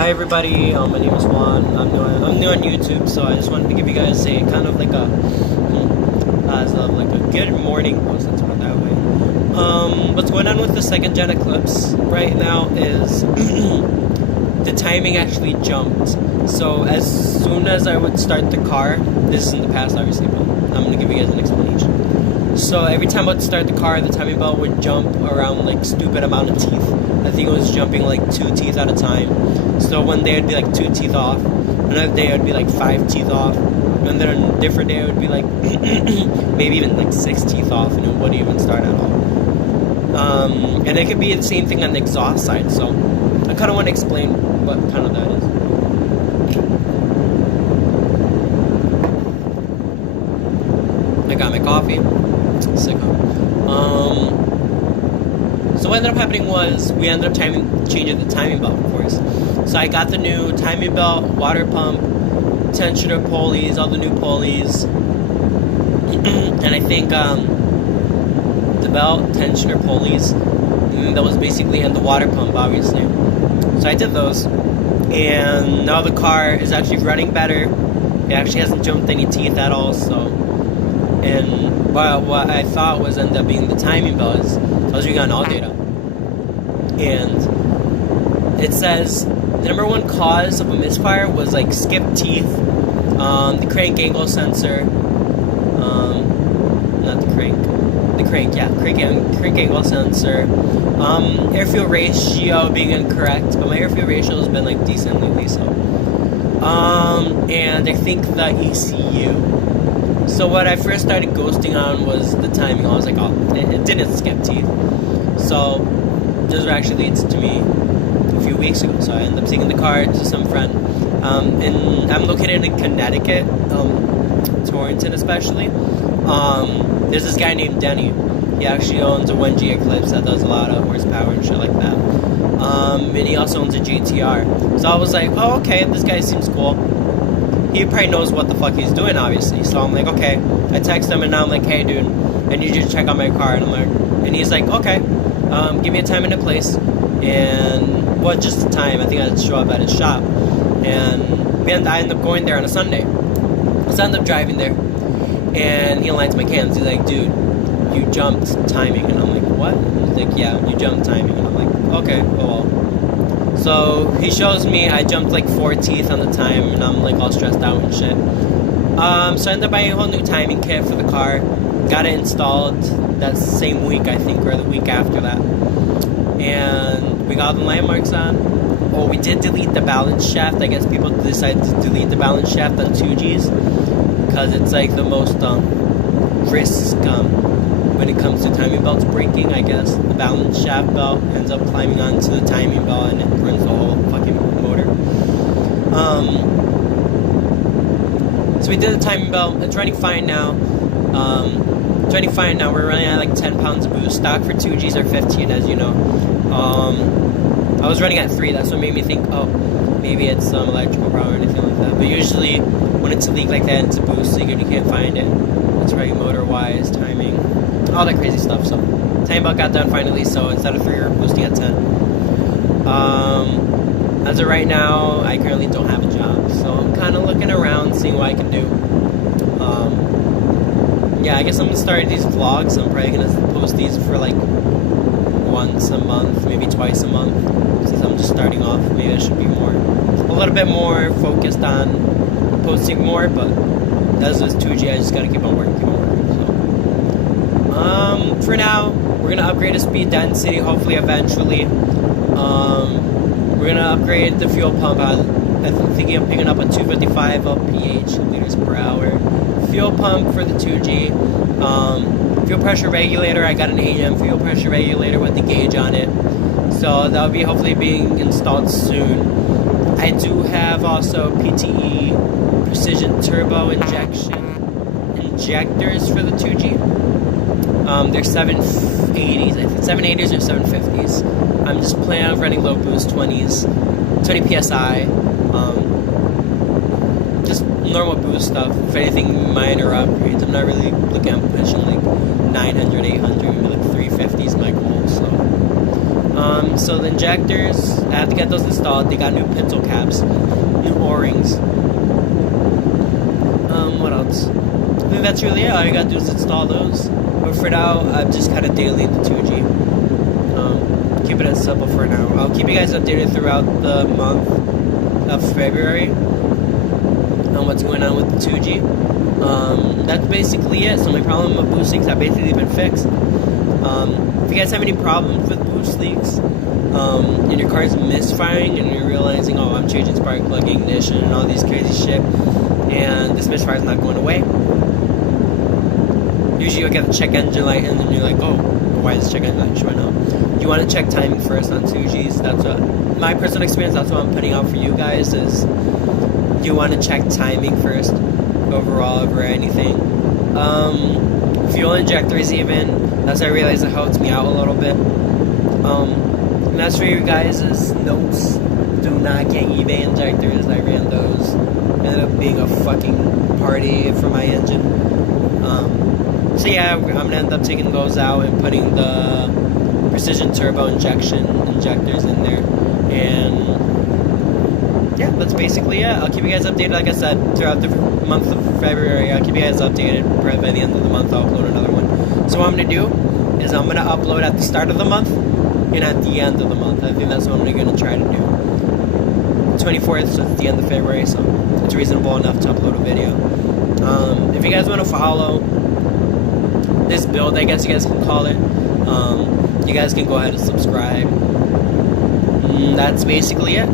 Hi everybody, my name is Juan. I'm new on YouTube, so I just wanted to give you guys a kind of like a good morning post. Let's put it that way. What's going on with the second Gen Eclipse right now is the timing actually jumped. So as soon as I would start the car, this is in the past obviously, but I'm gonna give you guys an explanation. So every time I would start the car, the timing belt would jump around like stupid amount of teeth. I think it was jumping like 2 teeth at a time. So one day it'd be like 2 teeth off, another day it'd be like 5 teeth off, and then a different day it would be like maybe even like 6 teeth off, and it wouldn't even start at all. And it could be the same thing on the exhaust side. So I kind of want to explain what kind of that is. I got my coffee. Sicko. So what ended up happening was we ended up changing the timing belt, of course. So I got the new timing belt, water pump, tensioner pulleys, all the new pulleys, and I think the belt, tensioner pulleys, and that was basically, and the water pump, obviously. So I did those, and now the car is actually running better. It actually hasn't jumped any teeth at all. So, and what I thought was ended up being the timing belt is I was reading on all data, and it says the number one cause of a misfire was like skipped teeth, the crank angle sensor, not the crank angle sensor, air fuel ratio being incorrect, but my air fuel ratio has been like decent lately, so, and I think the ECU. So what I first started ghosting on was the timing. I was like, oh, it didn't skip teeth. So this actually leads to me a few weeks ago. So I ended up taking the car to some friend, and I'm located in Connecticut, Torrington especially. There's this guy named Denny. He actually owns a 1G Eclipse that does a lot of horsepower and shit like that. And he also owns a GTR. So I was like, oh, okay, this guy seems cool. He probably knows what the fuck he's doing, obviously. So I'm like, okay. I text him and now I'm like, hey, dude, I need you to check out my car. And I'm like, and he's like, okay, give me a time and a place. And well, just the time. I think I'd show up at his shop. And I ended up going there on a Sunday. So I ended up driving there, and he lights my cans. He's like, dude, you jumped timing. And I'm like, what? He's like, yeah, you jumped timing. And I'm like, okay, well. So he shows me I jumped like 4 teeth on the time, and I'm like all stressed out and shit. So I ended up buying a whole new timing kit for the car. Got it installed that same week, I think, or the week after that. And we got the landmarks on. Oh, we did delete the balance shaft. I guess people decided to delete the balance shaft on 2Gs because it's like the most risk when it comes to timing belts breaking, I guess. The balance shaft belt ends up climbing onto the timing belt and it ruins the whole fucking motor. So we did the timing belt. It's running fine now. We're running at like 10 pounds of boost. Stock for 2Gs are 15, as you know. I was running at 3. That's what made me think, oh, maybe it's some electrical problem or anything like that. But usually when it's a leak like that, it's a boost leak and you can't find it. That's right, motor-wise, timing, all that crazy stuff. So timing belt got done finally, so instead of 3, we're boosting at 10. As of right now, I currently don't have a job, so I'm kind of looking around, seeing what I can do. Yeah, I guess I'm going to start these vlogs. I'm probably going to post these for like once a month, maybe twice a month, since I'm just starting off. Maybe I should be a little bit more focused on posting more, but as with 2G, I just got to keep on working. So, for now, we're going to upgrade the speed density, hopefully eventually. We're going to upgrade the fuel pump. I'm thinking of picking up a 255 pH, liters per hour. Fuel pump for the 2G. Fuel pressure regulator. I got an AM fuel pressure regulator with the gauge on it. So that will be hopefully being installed soon. I do have also PTE precision turbo injectors for the 2G. They're 780s, I think 780s or 750s. I'm just planning on running low boost 20 PSI. Just normal boost stuff. If anything, minor upgrades. I'm not really looking at pushing like 900, 800, maybe like 350 is my goal. So, So the injectors, I have to get those installed. They got new pintle caps, new O-rings. What else? I think that's really it. All you gotta do is install those. But for now, I'm just kind of daily the 2G. Keep it as simple for now. I'll keep you guys updated throughout the month of February on what's going on with the 2G. That's basically it. So my problem with boost leaks have basically been fixed. If you guys have any problems with boost leaks, and your car's misfiring and you're realizing, oh, I'm changing spark plug ignition and all these crazy shit, and this misfire is not going away, usually you'll get the check engine light and then you're like, oh, why is this check engine light showing up? You want to check timing first on 2Gs. That's what my personal experience, that's what I'm putting out for you guys, is you want to check timing first overall over anything. Fuel injectors even, that's I realized it helps me out a little bit. And that's for you guys' notes. Do not get eBay injectors. I ran those. Ended up being a fucking party for my engine. So yeah, I'm gonna end up taking those out and putting the precision turbo injectors in there. And yeah, that's basically it. I'll keep you guys updated, like I said, throughout the month of February. I'll keep you guys updated. Probably by the end of the month, I'll upload another one. So what I'm going to do is I'm going to upload at the start of the month and at the end of the month. I think that's what I'm going to try to do. 24th, so it's the end of February, so it's reasonable enough to upload a video. If you guys want to follow this build, I guess you guys can call it, you guys can go ahead and subscribe. That's basically it.